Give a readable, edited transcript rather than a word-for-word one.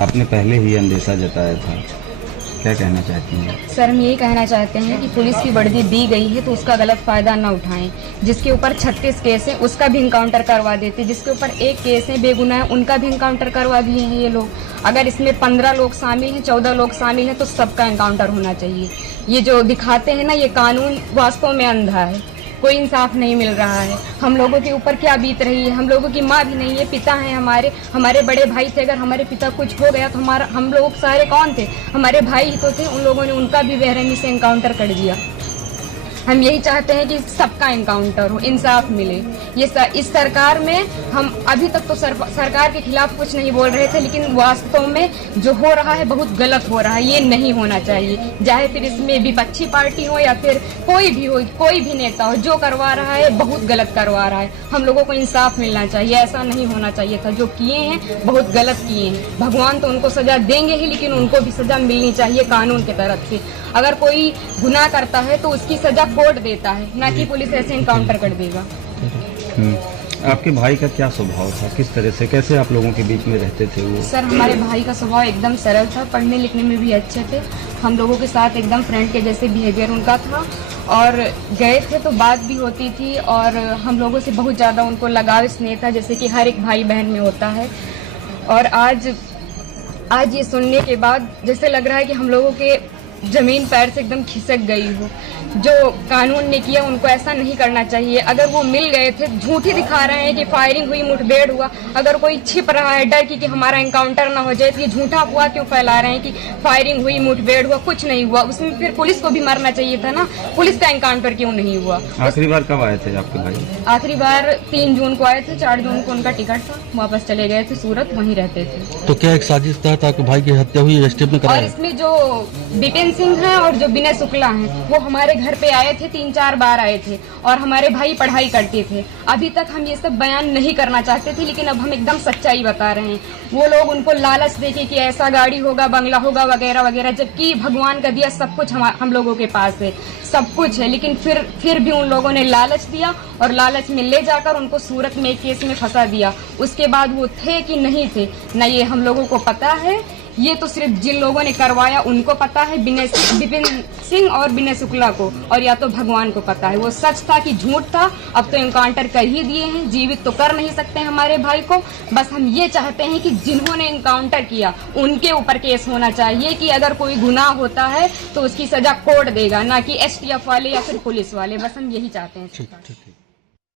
आपने पहले ही अंदेशा जताया था, क्या कहना चाहती हैं? सर, हम यही कहना चाहते हैं कि पुलिस की वर्दी दी गई है तो उसका गलत फायदा न उठाएं। जिसके ऊपर 36 केस है उसका भी इनकाउंटर करवा देते, जिसके ऊपर एक केस है बेगुनाह है उनका भी इनकाउंटर करवा दिए हैं ये लोग। अगर इसमें 15 लोग शामिल हैं, 14 लोग शामिल हैं तो सबका इनकाउंटर होना चाहिए। ये जो दिखाते हैं ना, ये कानून वास्तव में अंधा है, कोई इंसाफ नहीं मिल रहा है। हम लोगों के ऊपर क्या बीत रही है, हम लोगों की माँ भी नहीं है, पिता हैं हमारे बड़े भाई थे। अगर हमारे पिता कुछ हो गया तो हम लोग सारे कौन थे? हमारे भाई ही तो थे। उन लोगों ने उनका भी बेरहमी से इनकाउंटर कर दिया। हम यही चाहते हैं कि सबका इनकाउंटर हो, इंसाफ मिले। इस सरकार में हम अभी तक तो सरकार के खिलाफ कुछ नहीं बोल रहे थे, लेकिन वास्तव में जो हो रहा है बहुत गलत हो रहा है। ये नहीं होना चाहिए, चाहे फिर इसमें विपक्षी पार्टी हो या फिर कोई भी हो, कोई भी नेता हो, जो करवा रहा है बहुत गलत करवा रहा है। हम लोगों को इंसाफ मिलना चाहिए, ऐसा नहीं होना चाहिए था। जो किए हैं बहुत गलत किए हैं। भगवान तो उनको सजा देंगे ही, लेकिन उनको भी सजा मिलनी चाहिए कानून की तरफ से। अगर कोई गुनाह करता है तो उसकी सजा कोर्ट देता है, ना कि पुलिस ऐसे इनकाउंटर कर देगा। आपके भाई का क्या स्वभाव था, किस तरह से, कैसे आप लोगों के बीच में रहते थे वो? सर, हमारे भाई का स्वभाव एकदम सरल था, पढ़ने लिखने में भी अच्छे थे। हम लोगों के साथ एकदम फ्रेंड के जैसे बिहेवियर उनका था, और गए थे तो बात भी होती थी, और हम लोगों से बहुत ज़्यादा उनको लगाव स्नेह था, जैसे कि हर एक भाई बहन में होता है। और आज ये सुनने के बाद जैसे लग रहा है कि हम लोगों के जमीन पैर से एकदम खिसक गई हो। जो कानून ने किया उनको ऐसा नहीं करना चाहिए। अगर वो मिल गए थे, झूठ ही दिखा रहे हैं कि फायरिंग हुई, मुठभेड़ हुआ। अगर कोई छिप रहा है डर की कि हमारा एनकाउंटर ना हो जाए, तो ये झूठा अफवाह क्यों फैला रहे हैं कि फायरिंग हुई, मुठभेड़ हुआ? कुछ नहीं हुआ। उसमें फिर पुलिस को भी मरना चाहिए था ना, पुलिस का एनकाउंटर क्यों नहीं हुआ? आखिरी बार कब आए थे आपके भाई? आखिरी बार 3 जून को आए थे, 4 जून को उनका टिकट था, वापस चले गए थे सूरत, वहीं रहते थे। तो क्या एक साजिश तहत आपके भाई की हत्या हुई, एसटीएफ ने कराया? और इसमें जो विपिन सिंह है और जो विनय शुक्ला हैं, वो हमारे घर पे आए थे, 3-4 बार आए थे, और हमारे भाई पढ़ाई करते थे। अभी तक हम ये सब बयान नहीं करना चाहते थे, लेकिन अब हम एकदम सच्चाई बता रहे हैं। वो लोग उनको लालच देके कि ऐसा गाड़ी होगा, बंगला होगा, वगैरह वगैरह, जबकि भगवान का दिया सब कुछ हम लोगों के पास है, सब कुछ है। लेकिन फिर भी उन लोगों ने लालच दिया, और लालच में ले जाकर उनको सूरत में एक केस में फंसा दिया। उसके बाद वो थे कि नहीं थे ना, ये हम लोगों को पता है। ये तो सिर्फ जिन लोगों ने करवाया उनको पता है, विपिन सिंह और विनय शुक्ला को, और या तो भगवान को पता है वो सच था कि झूठ था। अब तो एनकाउंटर कर ही दिए हैं, जीवित तो कर नहीं सकते हमारे भाई को। बस हम ये चाहते हैं कि जिन्होंने एनकाउंटर किया उनके ऊपर केस होना चाहिए, कि अगर कोई गुनाह होता है तो उसकी सजा कोर्ट देगा, ना कि एसटीएफ वाले या फिर पुलिस वाले। बस हम यही चाहते हैं।